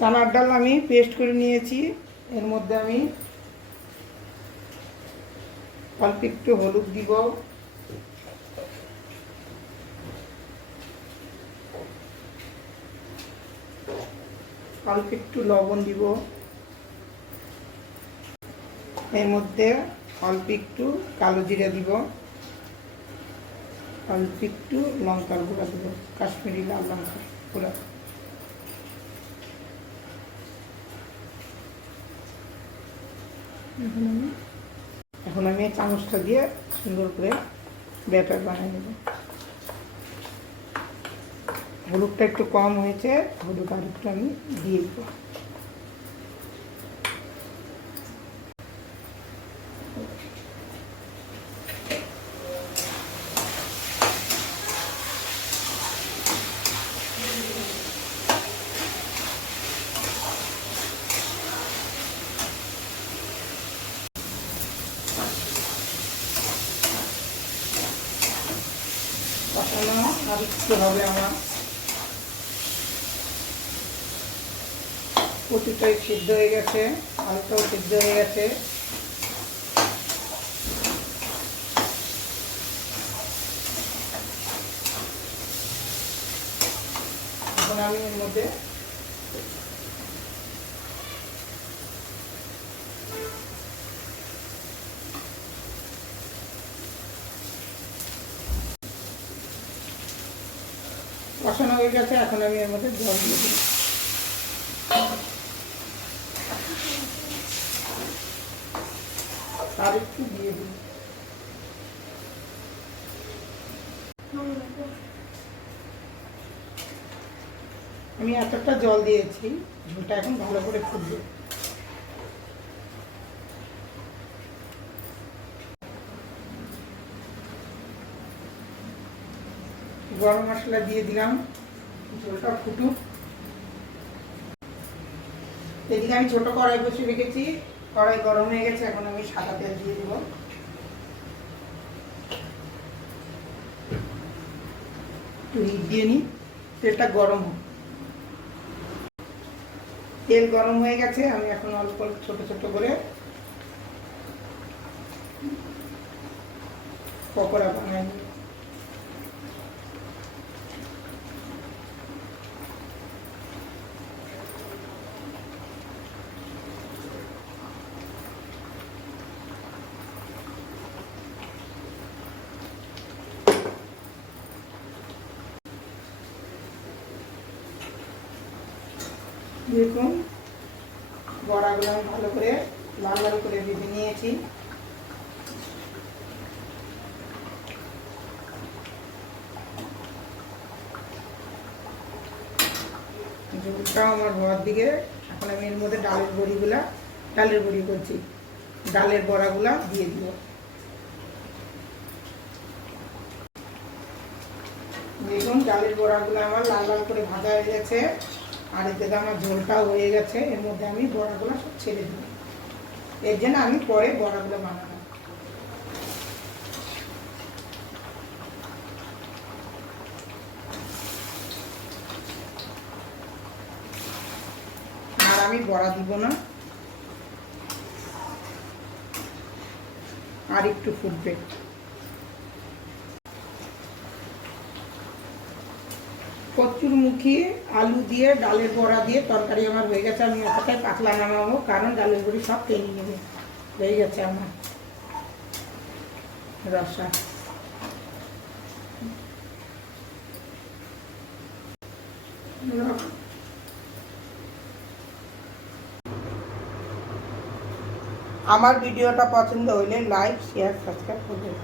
চানার ডাল আমি পেস্ট করে নিয়েছি। এর মধ্যে আমি অল্প একটু হলুদ দিব, অল্প একটু লবণ দিব, এর মধ্যে অল্প একটু কালো জিরা দিব, অল্প একটু লঙ্কার গুঁড়া দিব, কাশ্মীরি লাল লঙ্কার গুঁড়া। এখন আমি চামচটা দিয়ে সুন্দর করে ব্যাটার বানিয়ে নেব। হলুদটা একটু কম হয়েছে, হলুদ আর একটু আমি দিয়ে দেবো। কষানো আর একটু হবে আমার, কচুটাই সিদ্ধ হয়ে গেছে, আলুটাও সিদ্ধ হয়ে গেছে। এখন আমি এর মধ্যে কষানো হয়ে গেছে, এখন আমি এর মধ্যে জল দিয়ে দিই। আর একটু দিয়ে দিই। আমি এতটা জল দিয়েছি, ঝোলটা এখন ভালো করে ফুটবে। গরম মশলা দিয়ে দিলাম, ঝোলটা ফুটুক। এদিকে আমি ছোট কড়াই বসে রেখেছি, কড়াই গরম হয়ে গেছে, এখন আমি সাদা তেল দিয়ে দিব। একটু হিট দিয়ে নিই, তেলটা গরম হোক। তেল গরম হয়ে গেছে, আমি এখন অল্প অল্প ছোট ছোট করে পকোড়া বানাই নিই। দেখুন বড়াগুলো আমি ভালো করে লাল লাল করে ভেজে নিয়েছি। ঝোলটাও আমার হওয়ার দিকে, এখন আমি এর মধ্যে ডালের বড়ি করছি, ডালের বড়াগুলা দিয়ে দিব। দেখুন ডালের বড়াগুলো আমার লাল লাল করে ভাজা হয়ে গেছে, আর এতে আমার ঝোলটাও হয়ে গেছে। এর মধ্যে আমি বড়াগুলো সব ছেড়ে দিব, এর জন্য আমি পরে বড়াগুলো বানাবো। আর আমি বড়া দিব না, আর একটু ফুটবে। কচুরমুখী আলু দিয়ে ডালের বড়া দিয়ে তরকারি আমার হয়ে গেছে। আমি এতটাই পাতলা নামাবো, কারণ ডালের বড়ি সব টেনে নেবে। হয়ে গেছে আমার রসা। আমার ভিডিওটা পছন্দ হলে লাইক, শেয়ার, সাবস্ক্রাইব করবেন।